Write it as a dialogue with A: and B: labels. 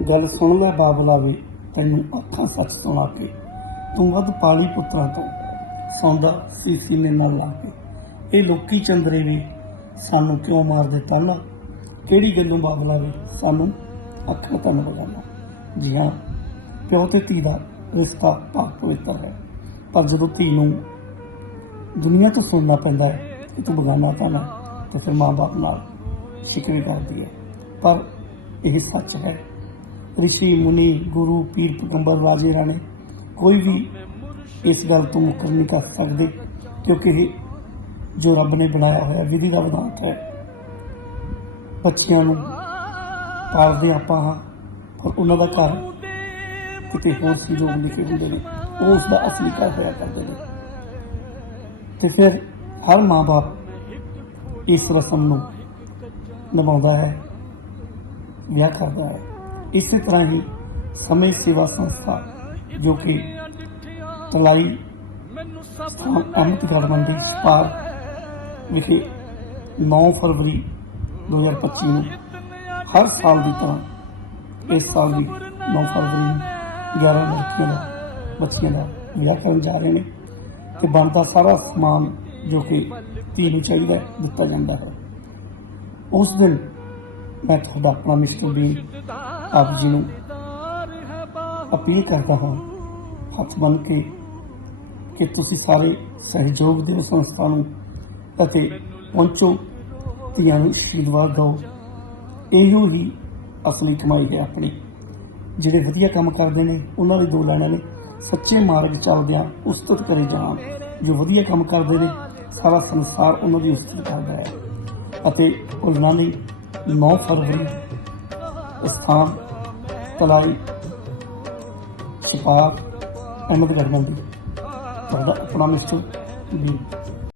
A: ਗੱਲ ਸੁਣ ਲੈ ਬਾਬਲਾ ਵੇ, ਤੈਨੂੰ ਅੱਖਾਂ ਸੱਚ ਸੁਣਾ ਕੇ, ਤੂੰ ਵੱਧ ਪਾਲੀ ਪੁੱਤਰਾਂ ਤੋਂ, ਸੌਂਦਾ ਸੀਸੀ ਨੇ ਨਾਲ ਲਾ ਕੇ। ਇਹ ਲੋਕੀ ਚੰਦਰੇ ਵੀ ਸਾਨੂੰ ਕਿਉਂ ਮਾਰਦੇ ਤਾਲਾ ਕਿਹੜੀ ਗੱਲੋਂ ਬਾਬਲਾ ਵੇ ਸਾਨੂੰ ਅੱਖਾਂ ਤਨ ਬਗਾਨਾ ਜੀ ਹਾਂ, ਪਿਓ ਤੇ ਧੀ ਦਾ ਰਿਸ਼ਤਾ ਪਾਕ ਪਵਿੱਤਰ ਹੈ। ਪਰ ਜਦੋਂ ਧੀ ਨੂੰ ਦੁਨੀਆ ਤੋਂ ਸੁਣਨਾ ਪੈਂਦਾ ਹੈ ਕਿ ਤੂੰ ਬਗਾਨਾ ਤਾਂ ਤੇ ਫਿਰ ਮਾਂ-ਬਾਪ ਨਾਲ ਸ਼ਿਕਵੇ ਕਰਦੀ ਹੈ। ਪਰ ਇਹ ਸੱਚ ਹੈ ਰਿਸ਼ੀ, ਮੁਨੀ, ਗੁਰੂ, ਪੀਰ, ਪੈਗੰਬਰ, ਰਾਜੇ, ਰਾਣੇ ਕੋਈ ਵੀ ਇਸ ਗੱਲ ਤੋਂ ਮੁਕਰ ਨਹੀਂ ਕਰ ਸਕਦੇ ਕਿਉਂਕਿ ਇਹ ਜੋ ਰੱਬ ਨੇ ਬਣਾਇਆ ਹੋਇਆ ਵਿਧੀ ਦਾ ਵਿਧਾਨ ਹੈ। ਬੱਚਿਆਂ ਨੂੰ ਪਾਲਦੇ ਆਪਾਂ ਹਾਂ, ਪਰ ਉਹਨਾਂ ਦਾ ਘਰ ਕਿਤੇ ਹੋਰ ਸੰਜੋਗ ਲਿਖੇ ਹੁੰਦੇ ਨੇ ਉਹ ਉਸ ਦਾ ਅਸਲੀ ਘਰ ਹੋਇਆ ਕਰਦੇ ਨੇ। ਤੇ ਫਿਰ ਹਰ ਮਾਂ-ਬਾਪ ਇਸ ਰਸਮ ਨੂੰ ਨਿਭਾਉਂਦਾ ਹੈ, ਵਿਆਹ ਕਰਦਾ ਹੈ। ਇਸੇ ਤਰ੍ਹਾਂ ਹੀ ਸਮੇਂ ਸੇਵਾ ਸੰਸਥਾ ਜੋ ਕਿ ਤਲਾਈ ਸਥਾਨ ਅਹਿਮਦਗੜ੍ਹ ਮੰਡੀ ਸਪਾਰ ਵਿਖੇ 9 ਫਰਵਰੀ 2025 ਨੂੰ ਹਰ ਸਾਲ ਦੀ ਤਰ੍ਹਾਂ ਇਸ ਸਾਲ ਵੀ 9 ਫਰਵਰੀ ਨੂੰ 11 ਲੜਕੀਆਂ ਦਾ ਬੱਚੀਆਂ ਦਾ ਵਿਆਹ ਕਰਨ ਜਾ ਰਹੇ ਨੇ ਤੇ ਬਣਦਾ ਸਾਰਾ ਸਮਾਨ ਜੋ ਕਿ ਧੀ ਨੂੰ ਚਾਹੀਦਾ ਹੈ, ਦਿੱਤਾ ਜਾਂਦਾ ਹੈ ਉਸ ਦਿਨ ਮੈਂ ਤੁਹਾਡਾ ਆਪਣਾ ਮਿਸਟਰ ਵੀ ਆਪ ਜੀ ਨੂੰ ਅਪੀਲ ਕਰਦਾ ਹਾਂ, ਹੱਥ ਬੰਨ ਕੇ ਕਿ ਤੁਸੀਂ ਸਾਰੇ ਸਹਿਯੋਗ ਦਿਓ ਸੰਸਥਾ ਨੂੰ ਅਤੇ ਪਹੁੰਚੋ, ਧੀਆਂ ਨੂੰ ਆਸ਼ੀਰਵਾਦ ਦਿਓ। ਇਹੋ ਹੀ ਅਸਲੀ ਕਮਾਈ ਹੈ ਆਪਣੀ। ਜਿਹੜੇ ਵਧੀਆ ਕੰਮ ਕਰਦੇ ਨੇ, ਉਹਨਾਂ ਦੇ ਦੋ ਲੈਣਾ ਨੇ। ਸੱਚੇ ਮਾਰਗ ਚੱਲਦਿਆਂ ਉਸਤਤ ਕਰੇ ਜਾਣ। ਜੋ ਵਧੀਆ ਕੰਮ ਕਰਦੇ ਨੇ, ਸਾਰਾ ਸੰਸਾਰ ਉਹਨਾਂ ਦੀ ਉਸਤਤ ਕਰਦਾ ਹੈ। ਅਤੇ ਉਹਨਾਂ ਨੇ 9 ਫਰਵਰੀ ਸਥਾਨ ਤਲਾਈ ਸਿਪਾਰ ਅਹਿਮਦਗੜ੍ਹ ਮੰਡੀ ਤੁਹਾਡਾ ਆਪਣਾ ਮਿਸਟਰ ਵੀ